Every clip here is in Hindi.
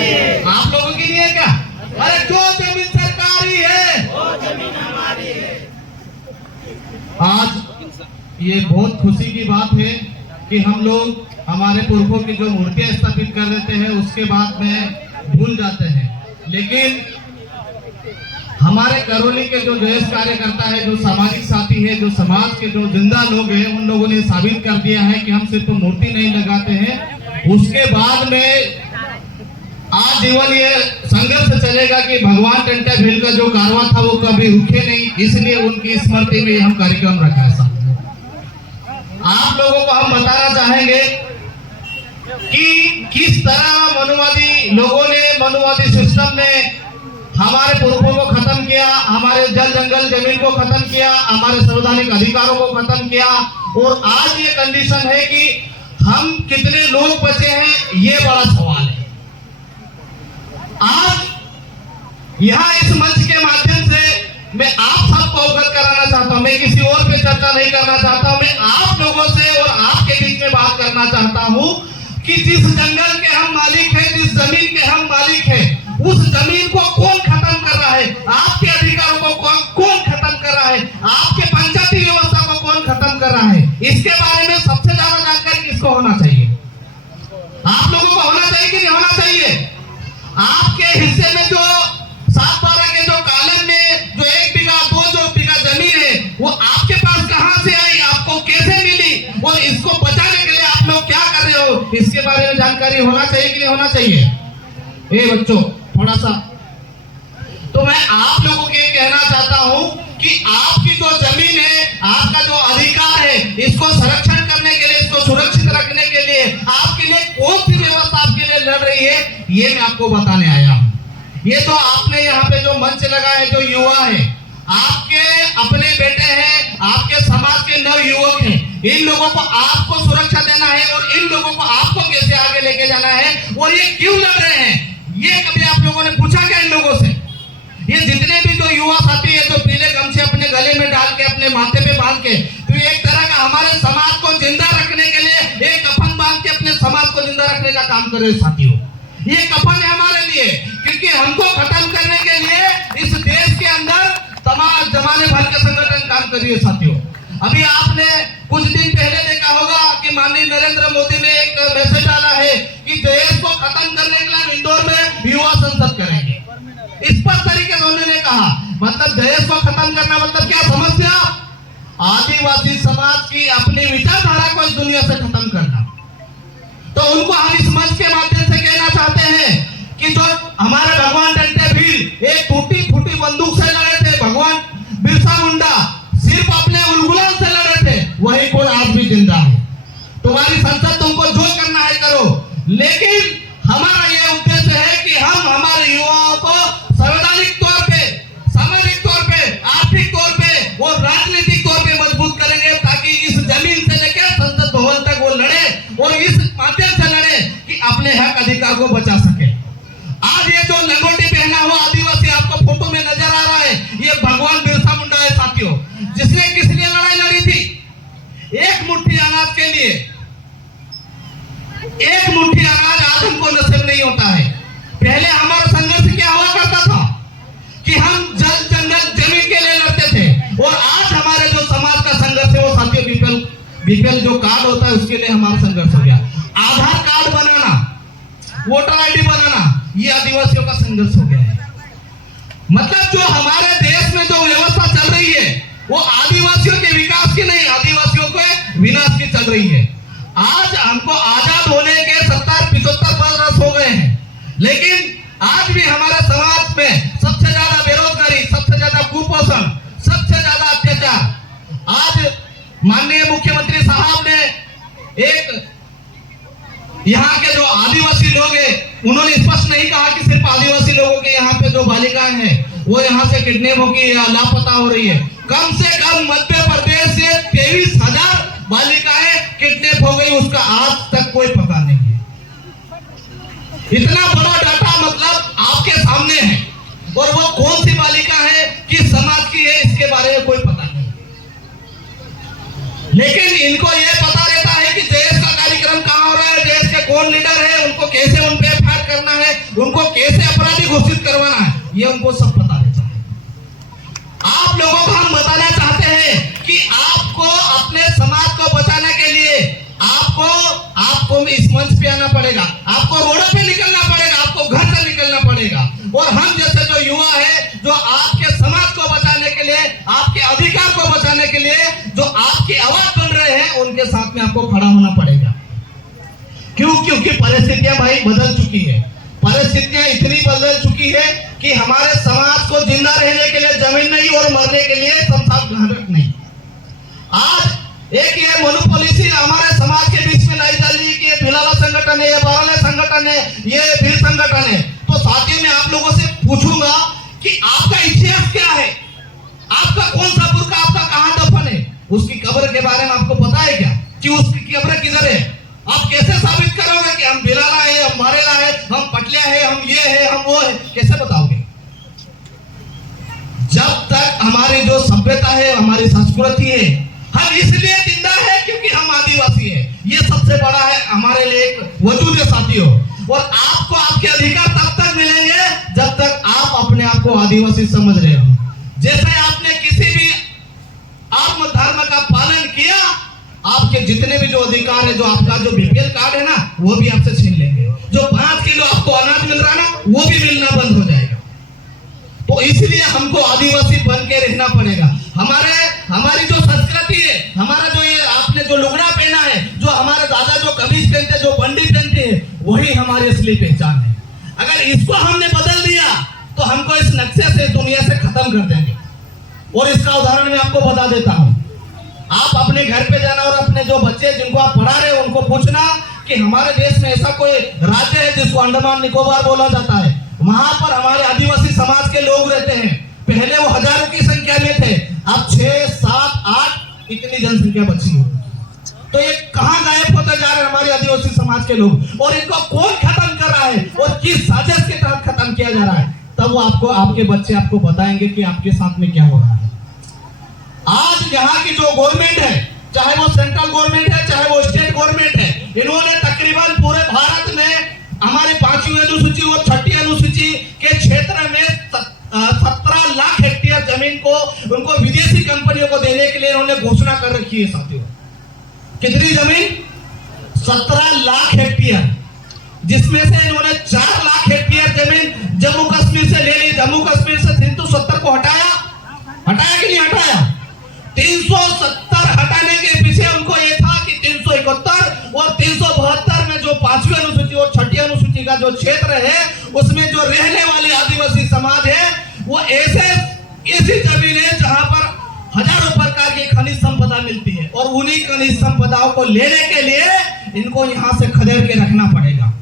आप लोगों की नहीं है क्या? अरे जो जमीन सरकारी है वो जमीन हमारी है। आज ये बहुत खुशी की बात है कि हम लोग हमारे पुरखों की जो मूर्तियां स्थापित कर देते हैं उसके बाद में भूल जाते हैं, लेकिन हमारे करौली के जो जयेश कार्यकर्ता है, जो सामाजिक साथी है, जो समाज के जो जिंदा लोग हैं, उन लोगों ने साबित कर दिया है कि हम सिर्फ मूर्ति नहीं लगाते हैं, उसके बाद में आजीवन ये संघर्ष चलेगा कि भगवान टंट्या भील का जो कारवां था वो कभी रुके नहीं, इसलिए उनकी स्मृति में हम कार्यक्रम रखा है। आप लोगों को हम बताना चाहेंगे कि किस तरह मनुवादी लोगों ने, मनुवादी सिस्टम ने हमारे पुरखों को खत्म किया, हमारे जल जंगल जमीन को खत्म किया, हमारे संवैधानिक अधिकारों को खत्म किया, और आज ये कंडीशन है कि हम कितने लोग बचे हैं, ये बड़ा सवाल है। आज यहाँ इस मंच के माध्यम से मैं आप सबको अवगत कराना चाहता हूं, मैं किसी और पे चर्चा नहीं करना चाहता, मैं आप लोगों से और आपके बीच में बात करना चाहता हूं कि जिस जंगल के हम मालिक हैं, जिस जमीन के हम मालिक हैं, उस जमीन को कौन खत्म कर रहा है, आपके अधिकारों को कौन खत्म कर रहा है, आपके पंचायती व्यवस्था को कौन खत्म कर रहा है, इसके बारे में सबसे ज्यादा जानकारी किसको होना चाहिए? आप लोगों को होना चाहिए कि नहीं होना चाहिए? आपके हिस्से में जो 7/12 के जो कालम में जो 1 बीघा 2 बीघा जमीन है, वो आपके पास कहां से आई, आपको कैसे मिली, और इसको बचाने के लिए आप लोग क्या कर रहे हो, इसके बारे में जानकारी होना चाहिए कि नहीं होना चाहिए? बच्चों थोड़ा सा, तो मैं आप लोगों को ये कहना चाहता हूं कि आपकी जो जमीन है, आपका जो अधिकार है, इसको संरक्षण करने के लिए, इसको सुरक्षित रखने के लिए आपके लिए कौन सी व्यवस्था आपके लिए लड़ रही है, ये मैं आपको बताने आया हूं। ये तो आपने यहाँ पे जो मंच लगा है, जो युवा है, आपके अपने बेटे हैं, आपके समाज के नव युवक हैं, इन लोगों को आपको सुरक्षा देना है और इन लोगों को आपको कैसे आगे लेके जाना है, और ये क्यों लड़ रहे हैं, ये कभी आप लोगों ने पूछा क्या इन लोगों से? ये जितने भी जो युवा साथी है, जो पीले गमछे अपने गले में डाल के, अपने माथे पे बांध के, तो एक तरह का हमारे समाज को जिंदा रखने के लिए एक कफन बांध के अपने समाज को जिंदा रखने का काम कर रहे साथियों। ये कफन है हमारे लिए, क्योंकि हमको खत्म करने के लिए इस देश के अंदर तमाम जमाने भर के संगठन काम कर रही है साथियों। अभी आपने कुछ दिन पहले देखा होगा कि माननीय नरेंद्र मोदी ने एक मैसेज डाला है कि देश को खत्म करने के लिए हम इंदौर में युवा संसद करेंगे। इस पर तरीके से उन्होंने कहा, मतलब देश को खत्म करना मतलब क्या समस्या? आदिवासी समाज की अपनी विचारधारा को इस दुनिया से खत्म करना। तो उनको हम इस मंच के माध्यम से कहना चाहते हैं कि जो हमारे भगवान टंट्या भील एक टूटी फूटी बंदूक से लड़े थे, भगवान बिरसा मुंडा सिर्फ अपने उलगुलान से लड़े थे, वही कोई आज भी जिंदा है। तुम्हारी संसद तुमको जो करना है करो, लेकिन हमारा यह उद्देश्य है कि हम हमारे युवाओं को संवैधानिक तौर पे, सामाजिक तौर पे, आर्थिक तौर पे और राजनीतिक तौर पे मजबूत करेंगे, ताकि इस जमीन से लेकर संसद भवन तक वो लड़े और इस माध्यम से लड़े कि अपने हक अधिकार को बचा सके। आज ये जो लंगोटी पहना हुआ आदिवासी आपको फोटो में नजर आ रहा है, ये भगवान बिरसा मुंडा है साथियों, जिसने किस लिए लड़ाई लड़ी थी? एक मुट्ठी अनाज के लिए। एक मुट्ठी अनाज आज हमको नसीब नहीं होता है। पहले हमारा संघर्ष क्या हुआ करता था कि हम जल जंगल जमीन के लिए लड़ते थे, और आज हमारे जो समाज का संघर्ष है वो साथियों बीपीएल जो कार्ड होता है उसके लिए हमारा संघर्ष हो गया। आधार कार्ड बनाना, वोटर आईडी बनाना, ये आदिवासियों का संघर्ष हो गया है। मतलब जो हमारे देश में जो व्यवस्था चल रही है वो आदिवासियों के विकास की नहीं, आदिवासियों के विनाश की चल रही है। आज हमको आजाद होने के 70-75 वर्ष हो गए हैं, लेकिन आज भी हमारे समाज में सबसे ज्यादा बेरोजगारी, सबसे ज्यादा कुपोषण, सबसे ज्यादा अत्याचार। आज माननीय मुख्यमंत्री साहब ने एक यहाँ के जो आदिवासी लोग हैं, उन्होंने स्पष्ट नहीं कहा कि सिर्फ आदिवासी लोगों के यहाँ पे जो बालिकाएं हैं वो यहाँ से किडनैप होगी या लापता हो रही है। कम से कम मध्य प्रदेश से 23,000 बालिकाएं किडनैप हो गई, उसका आज तक कोई पता नहीं है। इतना बड़ा डाटा मतलब आपके सामने है, और वो कौन सी बालिका है, किस समाज की है, इसके बारे में कोई पता नहीं। लेकिन इनको ये पता रहता है कि देश का कार्यक्रम कहाँ हो रहा है, देश के कौन लीडर है, उनको कैसे उन पे फायर करना है, उनको कैसे अपराधी घोषित करवाना है, ये उनको सब पता रहता है। आप लोगों को हम बताना चाहते हैं कि आपको अपने समाज को बचाने के लिए आपको इस मंच पे आना पड़ेगा, आपको रोडों पे निकलना पड़ेगा, आपको घर से निकलना पड़ेगा। और हम जैसे जो युवा है, जो आपके समाज को बचाने के लिए, आपके अधिकार को बचाने के लिए जो आपकी आवाज बन रहे हैं, उनके साथ में आपको खड़ा होना पड़ेगा। क्यों? क्योंकि परिस्थितियां भाई बदल चुकी है। परिस्थितियां इतनी बदल चुकी है कि हमारे समाज को जिंदा रहने के लिए जमीन नहीं और मरने के लिए शमशान घाट नहीं। आज एक ये मोनोपॉलिसी हमारे समाज के बीच में लाई जा रही है कि ये भिलाला संगठन है, ये बाराले संगठन है, ये भील संगठन है। तो साथी में आप लोगों से पूछूंगा कि आपका इतिहास क्या है, आपका कौन सा पुरखा, आपका कहां दफन है, उसकी कब्र के बारे में आपको पता है क्या कि उसकी कब्र किधर है? आप कैसे साबित करोगे कि हम भिलाला है, हम मारेला है, हम पटलिया है, हम ये है, हम वो है? कैसे बताओगे? जब तक हमारी जो सभ्यता है, हमारी संस्कृति है, हम इसलिए जिंदा है क्योंकि हम आदिवासी है। ये सबसे बड़ा है हमारे लिए एक वजूद है साथियों। और आपको आपके अधिकार तब तक मिलेंगे जब तक आप अपने आप को आदिवासी समझ रहे हो। जैसे आपने किसी भी आत्म धर्म का पालन किया, आपके जितने भी जो अधिकार है, जो आपका जो बीपीएल कार्ड है ना, वो भी आपसे छीन लेंगे। जो 5 किलो आपको अनाज मिल रहा है ना, वो भी मिलना बंद हो जाएगा। तो इसलिए हमको आदिवासी बन के रहना पड़ेगा। हमारी जो संस्कृति है, हमारा जो ये आपने जो लुगड़ा पहना है, जो हमारे दादा जो कमीज पहनते, जो बंडी पहनते हैं, वही हमारी असली पहचान है। अगर इसको हमने बदल दिया तो हमको इस नक्शे से दुनिया से खत्म कर देंगे। और इसका उदाहरण मैं आपको बता देता हूँ। आप अपने घर पे जाना और अपने जो बच्चे जिनको आप पढ़ा रहे हो उनको पूछना कि हमारे देश में ऐसा कोई राज्य है जिसको अंडमान निकोबार बोला जाता है, वहां पर हमारे आदिवासी समाज के लोग रहते हैं। पहले वो हजारों की संख्या में थे, अब 6, 7, 8 इतनी जनसंख्या बची हो। तो ये कहां गायब होते जा रहे हैं हमारे आदिवासी समाज के लोग? और इनको कौन खत्म कर रहा है और किस साजिश के तहत खत्म किया जा रहा है? तब वो आपको, आपके बच्चे आपको बताएंगे कि आपके साथ में क्या हो रहा है। आज यहाँ की जो गवर्नमेंट है, चाहे वो सेंट्रल गवर्नमेंट है, चाहे वो स्टेट गवर्नमेंट है, इन्होंने तकरीबन पूरे भारत में हमारी 5वीं अनुसूची और 6ठी अनुसूची के क्षेत्र में 17 लाख हेक्टेयर जमीन को उनको विदेशी कंपनियों को देने के लिए उन्होंने घोषणा कर रखी है साथियों। कितनी जमीन? 17 लाख हेक्टेयर, जिसमें से इन्होंने 4 लाख हेक्टेयर जमीन जम्मू कश्मीर से ले ली। जम्मू कश्मीर से 370 को हटाया कि नहीं हटाया? 370 हटाने के पीछे उनको ये था कि 371 और 372 में जो 5वीं अनुसूची और 6ठी अनुसूची का जो क्षेत्र है, उसमें जो रहने वाले आदिवासी समाज है, वो ऐसी जमीन है जहां पर हजारों प्रकार की खनिज संपदा मिलती है। और उन्हीं खनिज संपदाओं को लेने के लिए इनको यहां से खदेड़ के रखना पड़ेगा।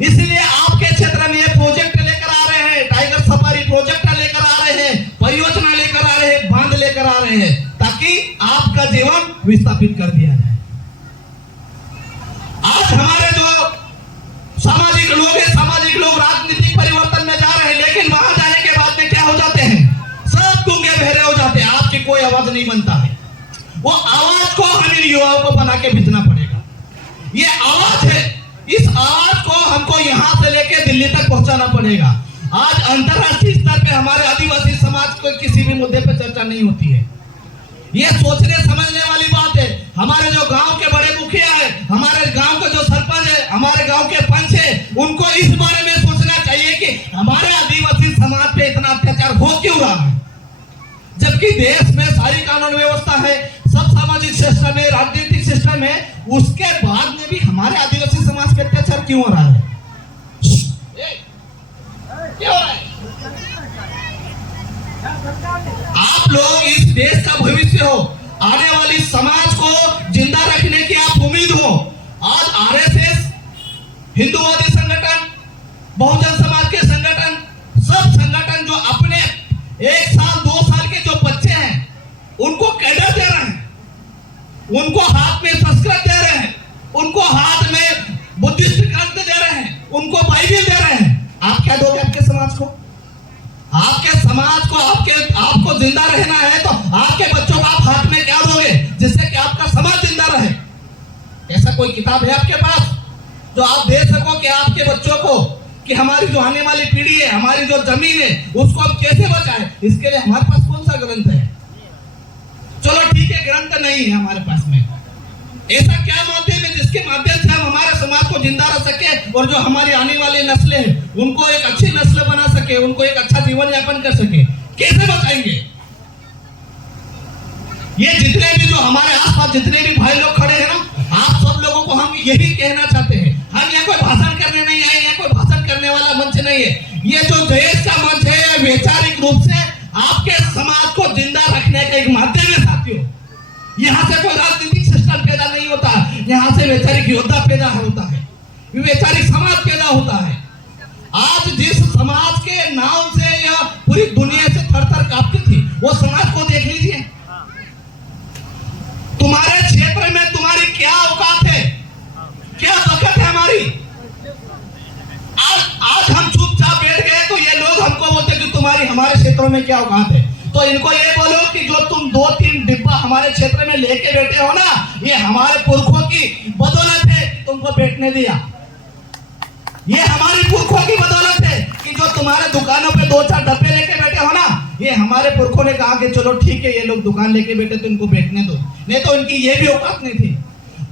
इसलिए आपके क्षेत्र में ये प्रोजेक्ट लेकर आ रहे हैं, टाइगर सफारी प्रोजेक्ट लेकर आ रहे हैं, परियोजना लेकर आ रहे हैं, बांध लेकर आ रहे हैं, ताकि आपका जीवन विस्थापित कर दिया जाए। आज हमारे जो सामाजिक लोग राजनीतिक परिवर्तन में जा रहे हैं, लेकिन वहां जाने के बाद में क्या हो जाते हैं? सब गूंगे बहरे हो जाते हैं। आपकी कोई आवाज नहीं बनता है। वो आवाज को हम इन युवाओं को बना के भेजना पड़ेगा। ये आवाज है, इस आवाज को हमको यहां से लेके दिल्ली तक पहुंचाना पड़ेगा। आज अंतरराष्ट्रीय स्तर पे हमारे आदिवासी समाज को किसी भी मुद्दे पे चर्चा नहीं होती है। ये सोचने समझने वाली बात है। हमारे जो गांव के बड़े मुखिया है, हमारे गांव के जो सरपंच है, हमारे गांव के पंच है, उनको इस बारे में सोचना चाहिए कि हमारे आदिवासी समाज पे इतना अत्याचार हो क्यों रहा है, जबकि देश में सारी कानून व्यवस्था है, सब सामाजिक सिस्टम है, राजनीतिक सिस्टम है, उसके बाद में भी हमारे आदिवासी समाज पे अत्याचार क्यों हो रहा है? क्यों हो रहा है? आप लोग इस देश का भविष्य हो, आने वाली समाज को जिंदा रखने की आप उम्मीद हो। आज आरएसएस, हिंदुवादी संगठन, बहुजन समाज के संगठन, सब संगठन जो अपने 1 साल 2 साल के जो बच्चे हैं उनको कैडर दे रहे हैं, उनको हाथ में संस्कृत दे रहे हैं, उनको हाथ में बुद्धिस्ट ग्रंथ दे रहे हैं, उनको बाइबल दे रहे हैं। आप क्या दोगे आपके समाज को? आपके समाज को, आपको जिंदा रहना है तो आपके बच्चों को आप हाथ में क्या दोगे जिससे कि आपका समाज जिंदा रहे? ऐसा कोई किताब है आपके पास जो आप दे सको कि आपके बच्चों को कि हमारी जो आने वाली पीढ़ी है, हमारी जो जमीन है, उसको हम कैसे बचाएं, इसके लिए हमारे पास कौन सा ग्रंथ है? चलो ठीक है, ग्रंथ नहीं है हमारे पास में, ऐसा क्या माध्यम है जिसके माध्यम से हम हमारे समाज को जिंदा रख सके और जो हमारी आने वाली नस्लें हैं उनको एक अच्छी नस्ल बना सके, उनको एक अच्छा जीवन यापन कर सके? कैसे बचाएंगे? ये जितने भी जो हमारे आसपास जितने भी भाई लोग खड़े हैं ना, आप सब लोगों को हम यही कहना चाहते हैं, हम यहाँ कोई भाषण करने नहीं आए, यहाँ कोई भाषण करने वाला मंच नहीं है। ये जो जयेश का मंच है वैचारिक रूप से आपके समाज को जिंदा रखने का एक माध्यम है साथियों। यहाँ से कोई राजनीतिक सिस्टम पैदा नहीं होता, यहाँ से वैचारिक योद्धा पैदा होता है, वैचारिक समाज पैदा होता है। आज जिस समाज के नाम से यह पूरी दुनिया से थर-थर कांपती थी, वो समाज को देख लीजिए। तुम्हारे क्षेत्र में तुम्हारी क्या औकात है, क्या ताकत है हमारी? आज हम चुपचाप बैठ गए तो ये लोग हमको बोलते कि तुम्हारी हमारे क्षेत्रों में क्या औकात है। तो इनको ये बोलो कि जो तुम 2-3 डिब्बा हमारे क्षेत्र में लेके बैठे हो ना, ये हमारे पुरखों की बदौलत है कि तुमको बैठने दिया। ये हमारी पुरखों की बदौलत है कि जो तुम्हारे दुकानों पे 2-4 डब्बे लेके बैठे हो ना, ये हमारे पुरखों ने कहा कि चलो ठीक है, ये लोग दुकान लेके बैठे तो इनको बैठने दो, नहीं तो इनकी ये भी औकात नहीं थी।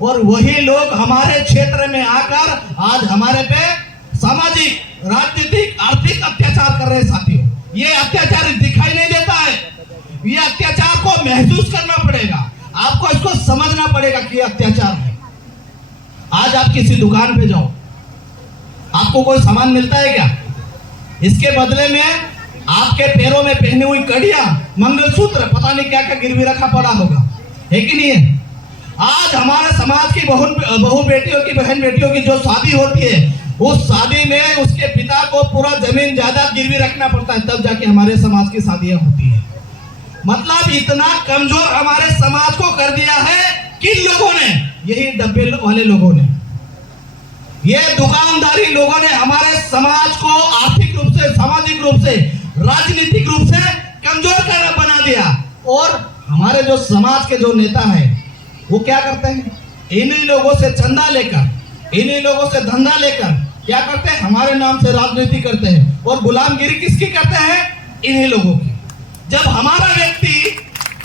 और वही लोग हमारे क्षेत्र में आकर आज हमारे पे सामाजिक, राजनीतिक, आर्थिक अत्याचार कर रहे साथियों। ये अत्याचार दिखाई नहीं देता है, ये अत्याचार को महसूस करना पड़ेगा, आपको इसको समझना पड़ेगा कि ये अत्याचार है। आज आप किसी दुकान पे जाओ, आपको कोई सामान मिलता है क्या? इसके बदले में आपके पैरों में पहनी हुई कड़ियां, मंगलसूत्र, पता नहीं क्या क्या गिरवी रखा पड़ा होगा, है कि नहीं है? आज हमारे समाज की बहू बेटियों की, बहन बेटियों की जो शादी होती है, उस शादी में उसके पिता को पूरा जमीन जायदाद गिरवी रखना पड़ता है, तब जाके हमारे समाज की शादियां होती है। मतलब इतना कमजोर हमारे समाज को कर दिया है किन लोगों ने? यही डब्बे वाले लोगों ने, ये दुकानदारी लोगों ने हमारे समाज को आर्थिक रूप से, सामाजिक रूप से, राजनीतिक रूप से कमजोर करना बना दिया। और हमारे जो समाज के जो नेता हैं वो क्या करते हैं? इन्हीं लोगों से चंदा लेकर, इन्हीं लोगों से धंधा लेकर क्या करते हैं? हमारे नाम से राजनीति करते हैं। और गुलामगिरी किसकी करते हैं? इन्हीं लोगों की। जब हमारा व्यक्ति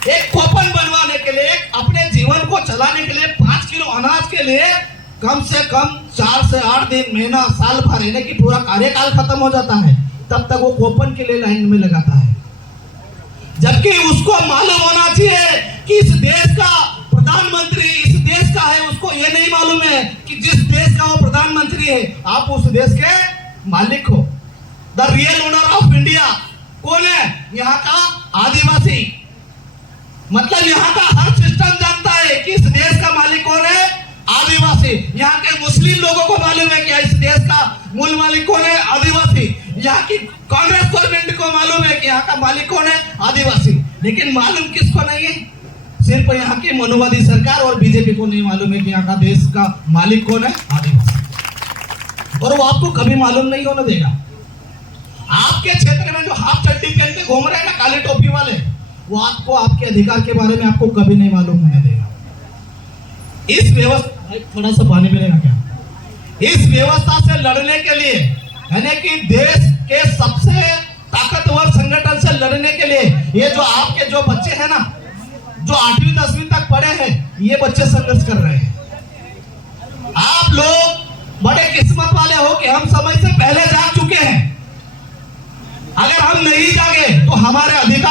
एक कूपन बनवाने के लिए, अपने जीवन को चलाने के लिए 5 किलो अनाज के लिए कम से कम 4 से 8 दिन, महीना, साल भर, यानी कि पूरा कार्यकाल खत्म हो जाता है, तब तक वो कूपन के लिए लाइन में लगाता है। जबकि उसको मालूम होना चाहिए कि इस देश का प्रधानमंत्री इस देश का है, उसको ये नहीं मालूम है कि जिस देश का वो प्रधानमंत्री है, आप उस देश के मालिक हो। The real owner of India कौन है? यहाँ का आदिवासी। मतलब यहाँ का हर सिस्टम जानता है कि इस देश का मालिक कौन है? आदिवासी। यहाँ के मुस्लिम लोगों को मालूम है कि इस देश का मूल मालिक कौन है? आदिवासी। यहाँ की कांग्रेस गवर्नमेंट को मालूम है कि यहाँ का मालिक कौन है? आदिवासी। लेकिन मालूम किसको नहीं है? सिर्फ यहाँ की मनुवादी सरकार और बीजेपी को नहीं मालूम है कि यहाँ का देश का मालिक कौन है? आदिवासी। और वो आपको कभी मालूम नहीं होने देगा। आपके क्षेत्र में जो हाफ चड्डी पहन के घूम रहे हैं ना, काली टोपी वाले, वो आपको आपके अधिकार के बारे में आपको कभी नहीं मालूम होने देगा। इस व्यवस्था, थोड़ा सा पानी मिलेगा क्या? इस व्यवस्था से लड़ने के लिए, यानी कि देश के सबसे ताकतवर संगठन से लड़ने के लिए, ये जो आपके जो बच्चे हैं ना, जो 8वीं 10वीं तक पढ़े हैं, ये बच्चे संघर्ष कर रहे हैं। आप लोग बड़े किस्मत वाले हो कि हम समय से पहले जाग चुके हैं। अगर हम नहीं जागे तो हमारे अधिकार